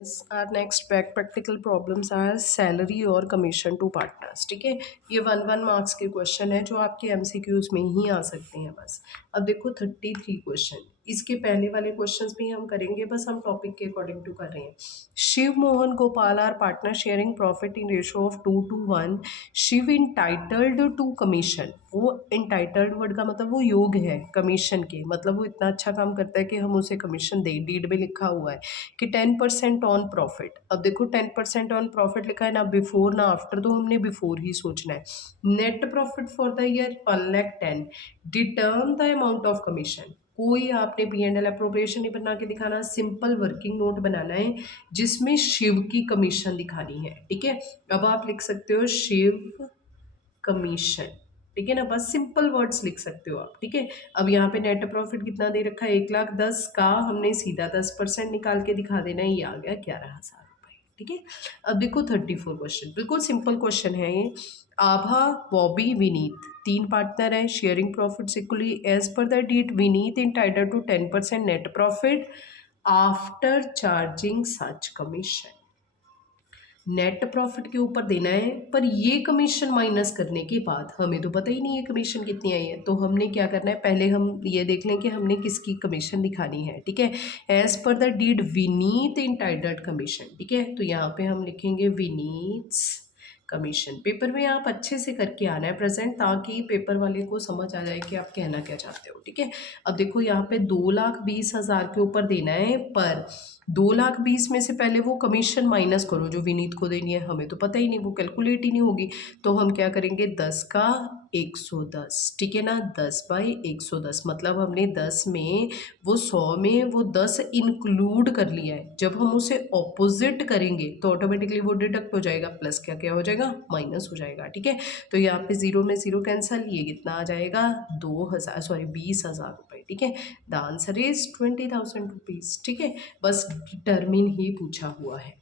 Our next practical problems are salary और commission to partners. ठीक है, ये 1 मार्क्स के क्वेश्चन है जो आपके एमसीक्यूज में ही आ सकते हैं बस। अब देखो 33 क्वेश्चन, इसके पहले वाले क्वेश्चंस भी हम करेंगे, बस हम टॉपिक के अकॉर्डिंग टू कर रहे हैं। Shiv Mohan Gopal are partner sharing profit in ratio of 2:1। Shiv entitled to commission. वो इंटाइटल्ड वर्ड का मतलब वो योग है कमीशन के, मतलब वो इतना अच्छा काम करता है कि हम उसे कमीशन दें। डीड में लिखा हुआ है कि 10% ऑन प्रॉफिट। अब देखो 10% ऑन प्रॉफिट लिखा है, ना बिफोर ना आफ्टर, तो हमने बिफोर ही सोचना है। Net profit for the year 1,10,000। Deter the amount of commission. कोई आपने P&L अप्रोप्रिएशन नहीं बना के दिखाना, सिंपल वर्किंग नोट बनाना है जिसमें शिव की कमीशन दिखानी है। ठीक है, अब आप लिख सकते हो शिव कमीशन। ठीक है ना, बस सिंपल वर्ड्स लिख सकते हो आप। ठीक है, अब यहाँ पे नेट प्रॉफिट कितना दे रखा है, 1,10,000 का हमने सीधा 10% निकाल के दिखा देना है, ये आ गया 11,000 रुपये। ठीक है, अब देखो 34 क्वेश्चन, बिल्कुल सिंपल क्वेश्चन है ये। आभा, बॉबी, विनीत 3 पार्टनर हैं, sharing profit equally. As per the deed Vineet entitled to 10% net profit after charging such commission. Net profit के ऊपर देना है, पर ये कमीशन माइनस करने के बाद हमें तो पता ही नहीं है कमीशन कितनी आई है। तो हमने क्या करना है, पहले हम ये देख लें कि हमने किसकी कमीशन दिखानी है। ठीक है, as per the deed Vineet entitled commission. ठीक है, तो यहाँ पे हम लिखेंगे विनीत्स कमीशन। पेपर में आप अच्छे से करके आना है प्रेजेंट, ताकि पेपर वाले को समझ आ जाए कि आप कहना क्या चाहते हो। ठीक है, अब देखो यहाँ पे 2,20,000 के ऊपर देना है, पर 2,20,000 में से पहले वो कमीशन माइनस करो जो विनीत को देनी है। हमें तो पता ही नहीं, वो कैलकुलेट ही नहीं होगी। तो हम क्या करेंगे, 10 का 110। ठीक है ना, 10/110 मतलब हमने 10 में वो 100 में वो 10 इंक्लूड कर लिया है। जब हम उसे ऑपोजिट करेंगे तो ऑटोमेटिकली वो डिडक्ट हो जाएगा, प्लस क्या क्या हो जाएगा, माइनस हो जाएगा। ठीक है, तो यहाँ पे 0 में 0 कैंसल, ये कितना आ जाएगा, 20,000 रुपये। ठीक है, द आंसर इज 20,000 रुपीज़। ठीक है, बस डिटर्मिन ही पूछा हुआ है।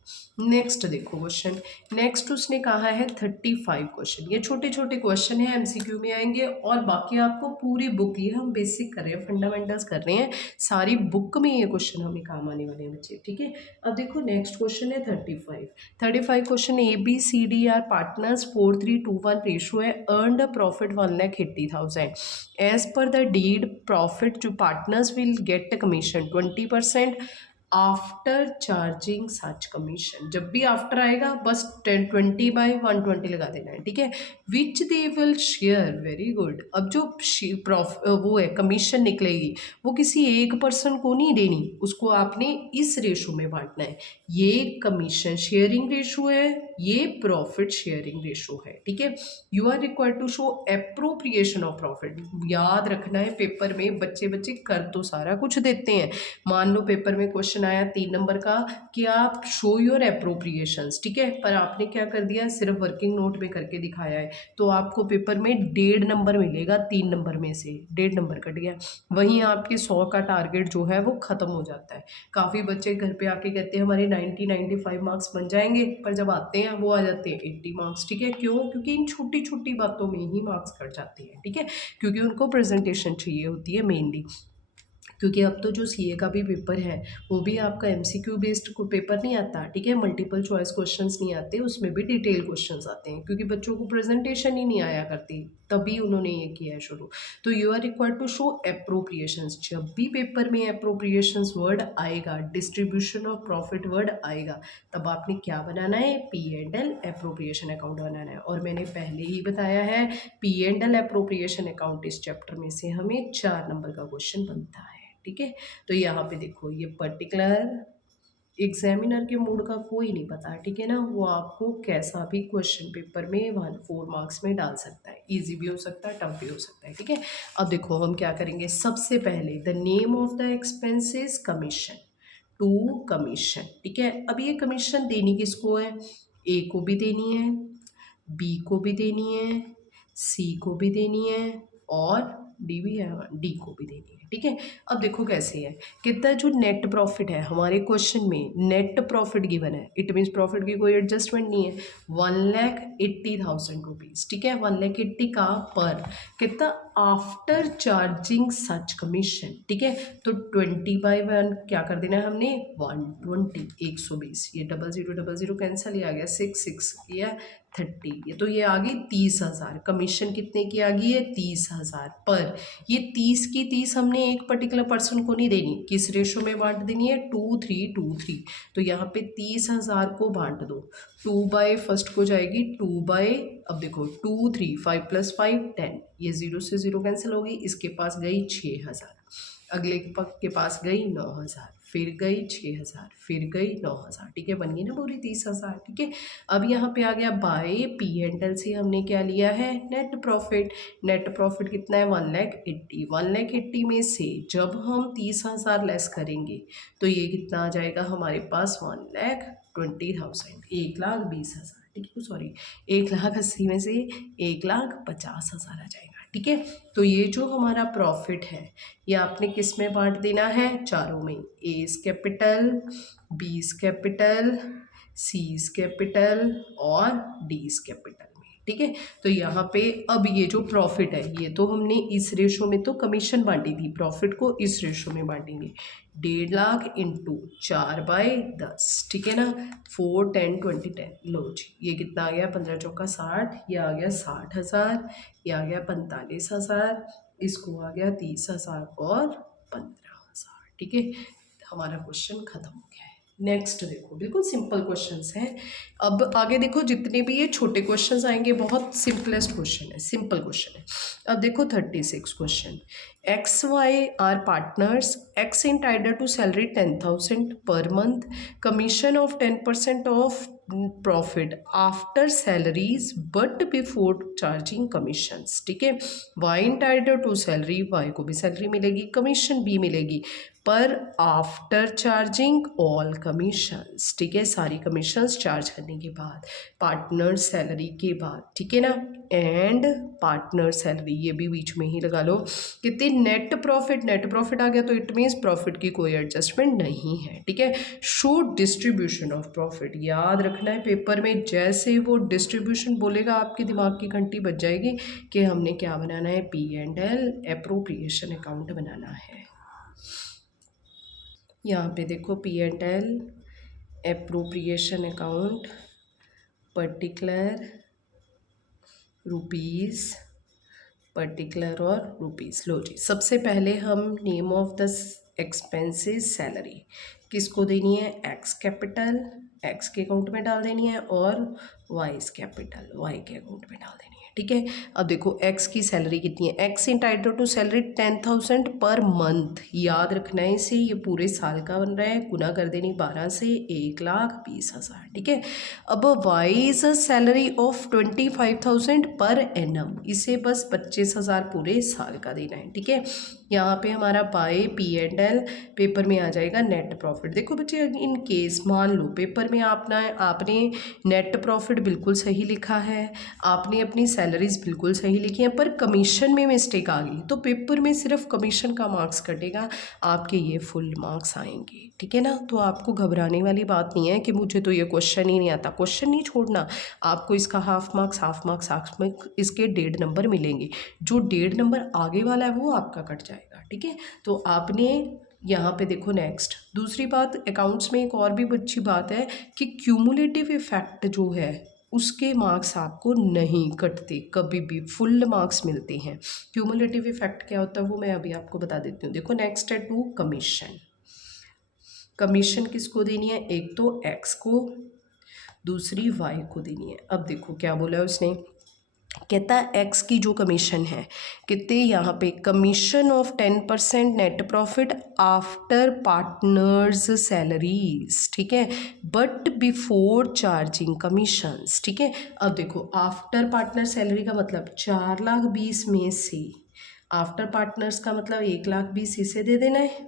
नेक्स्ट देखो क्वेश्चन, नेक्स्ट उसने कहा है 35 क्वेश्चन। ये छोटे छोटे क्वेश्चन है, एमसीक्यू में आएंगे, और बाकी आपको पूरी बुक, ये हम बेसिक कर रहे हैं, फंडामेंटल्स कर रहे हैं, सारी बुक में ये क्वेश्चन हमें काम आने वाले हैं बच्चे। ठीक है, अब देखो नेक्स्ट क्वेश्चन है 35 question. ABCD are partners 4:3:1 ratio है, earned a profit 1,80,000। As per the deed profit to partners will get commission 20% after charging such commission. जब भी आफ्टर आएगा बस 20/120 लगा देना है। ठीक है, which they will share, very good. अब जो वो है कमीशन निकलेगी, वो किसी एक पर्सन को नहीं देनी, उसको आपने इस रेशो में बांटना है। ये कमीशन शेयरिंग रेशो है, ये प्रॉफिट शेयरिंग रेशो है। ठीक है, you are required to show appropriation of profit. याद रखना है, पेपर में बच्चे बच्चे कर तो सारा कुछ देते हैं। मान लो पेपर में क्वेश्चन आया 3 नंबर का कि आप शो योर एप्रोप्रिएशंस। ठीक है, पर आपने क्या कर दिया, सिर्फ वर्किंग नोट में करके दिखाया है, तो आपको पेपर में 1.5 नंबर मिलेगा। 3 नंबर में से 1.5 नंबर कट गया, वहीं आपके 100 का टारगेट जो है वो खत्म हो जाता है। काफ़ी बच्चे घर पे आके कहते हैं हमारे 90-95 मार्क्स बन जाएंगे, पर जब आते हैं वो आ जाते हैं 80 मार्क्स। ठीक है, क्यों, क्योंकि इन छोटी छोटी बातों में ही मार्क्स कट जाते हैं। ठीक है, क्योंकि उनको प्रेजेंटेशन चाहिए होती है मेनली। क्योंकि अब तो जो सीए का भी पेपर है वो भी आपका एमसीक्यू बेस्ड पेपर नहीं आता। ठीक है, मल्टीपल चॉइस क्वेश्चंस नहीं आते, उसमें भी डिटेल क्वेश्चंस आते हैं, क्योंकि बच्चों को प्रेजेंटेशन ही नहीं आया करती, तभी उन्होंने ये किया है शुरू। तो you are required to show appropriations. जब भी पेपर में एप्रोप्रिएशंस वर्ड आएगा, डिस्ट्रीब्यूशन ऑफ प्रॉफिट वर्ड आएगा, तब आपने क्या बनाना है, P&L एप्रोप्रिएशन अकाउंट बनाना है। और मैंने पहले ही बताया है, P&L एप्रोप्रिएशन अकाउंट इस चैप्टर में से हमें 4 नंबर का क्वेश्चन बनता है। ठीक है, तो यहाँ पे देखो, ये पर्टिकुलर एग्जामिनर के मूड का कोई नहीं पता। ठीक है ना, वो आपको कैसा भी क्वेश्चन पेपर में 4 मार्क्स में डाल सकता है, इजी भी हो सकता है, टफ भी हो सकता है। ठीक है, अब देखो हम क्या करेंगे, सबसे पहले the name of the expenses commission to commission. ठीक है, अब ये कमीशन देनी किसको है, ए को भी देनी है, बी को भी देनी है, सी को भी देनी है, और डी भी है, डी को भी देनी है। ठीक है, अब देखो कैसे है, कितना जो नेट प्रॉफिट है हमारे क्वेश्चन में, नेट प्रॉफिट गिवन है, इट मीन्स प्रॉफिट की कोई एडजस्टमेंट नहीं है, 1,80,000 रुपीज़। ठीक है, 1,80,000 का पर कितना आफ्टर चार्जिंग सच कमीशन, ठीक है। तो 20/1 क्या कर देना है हमने, 120, 120, ये 0000 कैंसिल, ये आ गया 6 किया 30, ये तो ये आ गई 30,000। कमीशन कितने की आ गई है, 30,000। पर ये 30 की 30 हमने एक पर्टिकुलर पर्सन को नहीं देनी, किस रेशो में बांट देनी है, 2:3:2:3। तो यहाँ पे 30,000 को बांट दो, 2 फर्स्ट को जाएगी 2 अब देखो 2 3 5 + 5 10, ये 0 से 0 कैंसिल हो गई, इसके पास गई 6,000, अगले के पास गई 9,000, फिर गई 6,000, फिर गई 9,000, ठीक है, बन गई ना पूरी 30,000, ठीक है। अब यहाँ पे आ गया बाय P&L से हमने क्या लिया है, नेट प्रॉफिट। नेट प्रॉफिट कितना है, 1,80,000। 1,80,000 में से जब हम 30,000 लेस करेंगे तो ये कितना आ जाएगा हमारे पास, 1,20,000, 1,20,000, ठीक है, सॉरी 1,80,000 में से 1,50,000 आ जाएगा, ठीक है। तो ये जो हमारा प्रॉफिट है ये आपने किस में बांट देना है, चारों में, ए कैपिटल, बी कैपिटल, सी कैपिटल और डी कैपिटल में, ठीक है। तो यहाँ पे अब ये जो प्रॉफिट है ये तो हमने इस रेशो में तो कमीशन बांटी थी, प्रॉफिट को इस रेशो में बांटेंगे, 1.5 लाख इंटू 4/10, ठीक है ना, 4 10 20 10, लो जी ये कितना आ गया, 15 चौका 60, ये आ गया 60,000, ये आ गया 45,000, इसको आ गया 30,000 और 15,000, ठीक है। हमारा क्वेश्चन खत्म हो गया है। नेक्स्ट देखो, बिल्कुल सिंपल क्वेश्चंस हैं। अब आगे देखो, जितने भी ये छोटे क्वेश्चंस आएंगे बहुत सिंपलेस्ट क्वेश्चन है, सिंपल क्वेश्चन है। अब देखो 36 question, XY are partners, X entitled to salary 10,000 per month, commission of 10% of profit after salaries but before charging commissions, ठीक है। Y entitled to salary, Y को भी सैलरी मिलेगी, कमीशन भी मिलेगी, पर आफ्टर चार्जिंग ऑल कमीशंस, ठीक है, सारी कमीशंस चार्ज करने के बाद, पार्टनर सैलरी के बाद, ठीक है ना, एंड पार्टनर सैलरी ये भी बीच में ही लगा लो। कितनी, नेट प्रॉफिट, नेट प्रॉफिट आ गया तो इट मीन्स प्रॉफिट की कोई एडजस्टमेंट नहीं है, ठीक है। शो डिस्ट्रीब्यूशन ऑफ प्रॉफिट, याद रखना है पेपर में जैसे वो डिस्ट्रीब्यूशन बोलेगा आपके दिमाग की घंटी बज जाएगी कि हमने क्या बनाना है, P&L एप्रोप्रिएशन अकाउंट बनाना है। यहाँ पे देखो P&L appropriation account, particular, rupees, particular और रुपीज़। लो जी, सबसे पहले हम name of the expenses salary किसको देनी है, एक्स कैपिटल, एक्स के अकाउंट में डाल देनी है, और वाइस कैपिटल, वाई के अकाउंट में डाल देनी है, ठीक है। अब देखो एक्स की सैलरी कितनी है, x entitle to salary 10,000 per month, याद रखना है इसे, ये पूरे साल का बन रहा है, गुना कर देनी 12 से, 1,20,000, ठीक है। अब wise salary of 25,000 per annum, इसे बस 25,000 पूरे साल का देना है, ठीक है। यहाँ पे हमारा बाय P&L पेपर में आ जाएगा नेट प्रॉफिट। देखो बच्चे, इन केस मान लो पेपर में आपने नेट प्रॉफिट बिल्कुल सही लिखा है, आपने अपनी सैलरीज बिल्कुल सही लिखी हैं, पर कमीशन में मिस्टेक आ गई तो पेपर में सिर्फ कमीशन का मार्क्स कटेगा, आपके ये फुल मार्क्स आएंगे, ठीक है ना। तो आपको घबराने वाली बात नहीं है कि मुझे तो ये क्वेश्चन ही नहीं आता, क्वेश्चन नहीं छोड़ना, आपको इसका हाफ मार्क्स इसके 1.5 नंबर मिलेंगे, जो 1.5 नंबर आगे वाला है वो आपका कट जाएगा, ठीक है। तो आपने यहाँ पे देखो, नेक्स्ट दूसरी बात, अकाउंट्स में एक और भी अच्छी बात है कि क्यूमुलेटिव इफेक्ट जो है उसके मार्क्स आपको नहीं कटते, कभी भी फुल मार्क्स मिलते हैं। क्यूमुलेटिव इफेक्ट क्या होता है वो मैं अभी आपको बता देती हूँ। देखो नेक्स्ट है 2 कमीशन, कमीशन किसको देनी है, एक तो एक्स को, दूसरी वाई को देनी है। अब देखो क्या बोला है उसने, कहता है एक्स की जो कमीशन है कितने, यहाँ पे commission of 10% net profit after partners salaries, ठीक है, बट बिफोर चार्जिंग कमीशंस, ठीक है। अब देखो आफ्टर पार्टनर सैलरी का मतलब 4,20,000 में से, आफ्टर पार्टनर्स का मतलब 1,20,000 इसे दे देना है,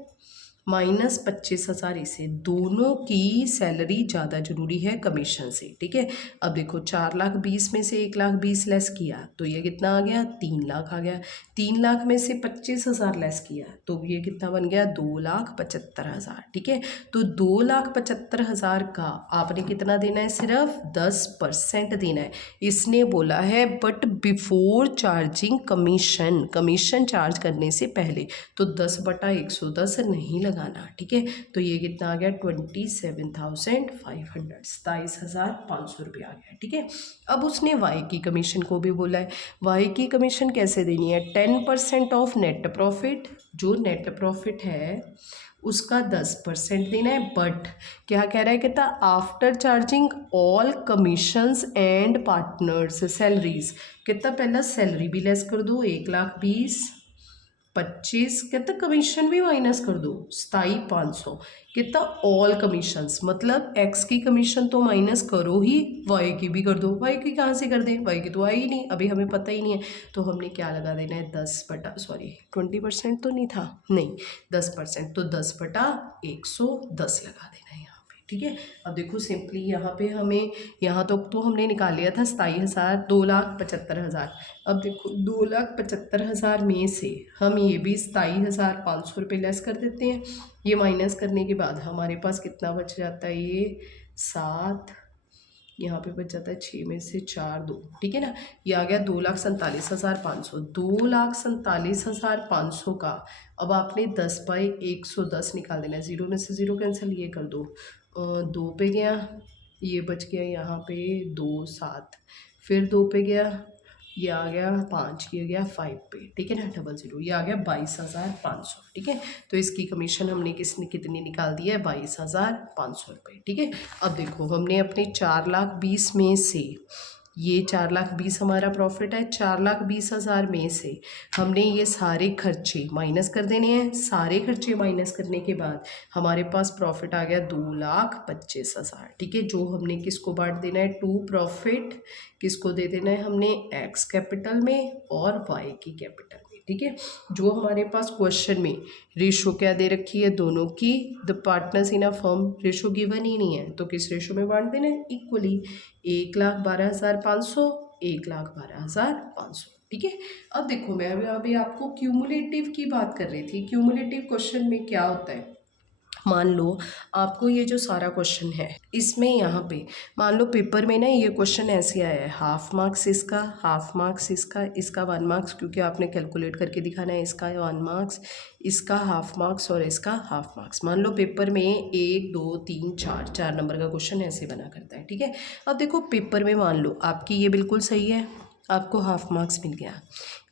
-25,000 इसे, दोनों की सैलरी ज़्यादा ज़रूरी है कमीशन से, ठीक है। अब देखो 4,20,000 में से 1,20,000 लेस किया तो ये कितना आ गया, 3 लाख आ गया। 3 लाख में से 25,000 लेस किया तो ये कितना बन गया, 2,75,000, ठीक है। तो 2,75,000 का आपने कितना देना है, सिर्फ 10% देना है। इसने बोला है but before charging commission, commission charge करने से पहले, तो 10/110 नहीं लगाना, ठीक है। तो ये कितना आ गया, 27,500, 27,500 रुपये आ गया, ठीक है। अब उसने वाई की कमीशन को भी बोला है। वाई की कमीशन कैसे देनी है, 10% ऑफ नेट प्रॉफिट, जो नेट प्रॉफिट है उसका 10% देना है। बट क्या कह रहा है, कहता after charging all commissions and partners salaries, कहता पहला सैलरी भी लेस कर दो 1,20,000, 25 कहता कमीशन भी माइनस कर दो 27,500, कितना ऑल कमीशंस, मतलब एक्स की कमीशन तो माइनस करो ही, वाई की भी कर दो। वाई की कहाँ से कर दें, वाई की तो आई ही नहीं, अभी हमें पता ही नहीं है। तो हमने क्या लगा देना है, 20% तो नहीं था, नहीं 10%, तो 10/110 लगा देना है यहाँ पे, ठीक है। अब देखो सिंपली यहाँ पे हमें, यहाँ तक तो हमने निकाल लिया था 27,000, 2,75,000। अब देखो 2,75,000 में से हम ये भी 27,500 रुपये लेस कर देते हैं। ये माइनस करने के बाद हमारे पास कितना बच जाता है, ये 7, यहाँ पे बच जाता है 6 में से 4 2, ठीक है ना। ये आ गया 2,47,500, 2,47,500 का अब आपने 10/110 निकाल देना है। 0 में से 0 कैंसिल, ये कर दो, 2 पे गया, ये बच गया यहाँ पे 2 7, फिर 2 पे गया, ये आ गया 5, ये गया 5 पे, ठीक है ना, 00, ये आ गया 22,500, ठीक है। तो इसकी कमीशन हमने कितनी निकाल दी है, 22,500 रुपये, ठीक है। अब देखो हमने अपने 4,20,000 में से, ये 4,20,000 हमारा प्रॉफिट है, 4,20,000 में से हमने ये सारे खर्चे माइनस कर देने हैं। सारे खर्चे माइनस करने के बाद हमारे पास प्रॉफिट आ गया 2,25,000, ठीक है। जो हमने किसको बांट देना है, टू प्रॉफिट किसको दे देना है, हमने एक्स कैपिटल में और वाई की कैपिटल में, ठीक है। जो हमारे पास क्वेश्चन में रेशो क्या दे रखी है, दोनों की, the partners in a firm, ratio given ही नहीं है तो किस रेशो में बांट देना है, इक्वली, 1,12,500, 1,12,500, ठीक है। अब देखो मैं अभी आपको क्यूमुलेटिव की बात कर रही थी। क्यूमुलेटिव क्वेश्चन में क्या होता है, मान लो आपको ये जो सारा क्वेश्चन है इसमें यहाँ पे मान लो पेपर में ना ये क्वेश्चन ऐसे आया है, हाफ मार्क्स इसका, हाफ मार्क्स इसका, इसका 1 मार्क्स, क्योंकि आपने कैलकुलेट करके दिखाना है, इसका 1 मार्क्स, इसका हाफ मार्क्स और इसका हाफ मार्क्स। मान लो पेपर में 1 2 3 4 नंबर का क्वेश्चन ऐसे बना करता है, ठीक है। अब देखो पेपर में मान लो आपकी ये बिल्कुल सही है, आपको हाफ मार्क्स मिल गया,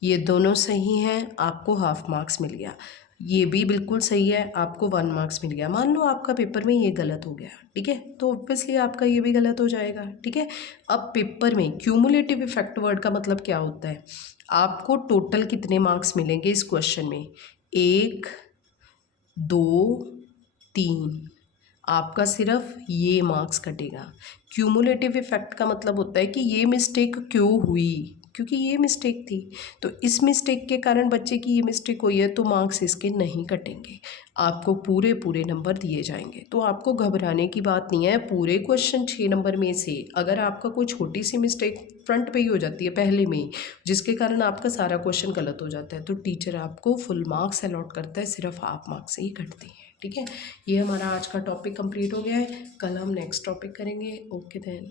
ये दोनों सही हैं, आपको हाफ मार्क्स मिल गया, ये भी बिल्कुल सही है, आपको 1 मार्क्स मिल गया। मान लो आपका पेपर में ये गलत हो गया, ठीक है, तो ऑब्वियसली आपका ये भी गलत हो जाएगा, ठीक है। अब पेपर में क्यूमुलेटिव इफेक्ट वर्ड का मतलब क्या होता है, आपको टोटल कितने मार्क्स मिलेंगे इस क्वेश्चन में, 1 2 3, आपका सिर्फ ये मार्क्स कटेगा। क्यूमुलेटिव इफेक्ट का मतलब होता है कि ये मिस्टेक क्यों हुई, क्योंकि ये मिस्टेक थी, तो इस मिस्टेक के कारण बच्चे की ये मिस्टेक हुई है, तो मार्क्स इसके नहीं कटेंगे, आपको पूरे पूरे नंबर दिए जाएंगे। तो आपको घबराने की बात नहीं है, पूरे क्वेश्चन 6 नंबर में से अगर आपका कोई छोटी सी मिस्टेक फ्रंट पे ही हो जाती है पहले में ही, जिसके कारण आपका सारा क्वेश्चन गलत हो जाता है, तो टीचर आपको फुल मार्क्स अलॉट करता है, सिर्फ हाफ मार्क्स से ही कटते हैं, ठीक है। ये हमारा आज का टॉपिक कंप्लीट हो गया है, कल हम नेक्स्ट टॉपिक करेंगे। Okay then.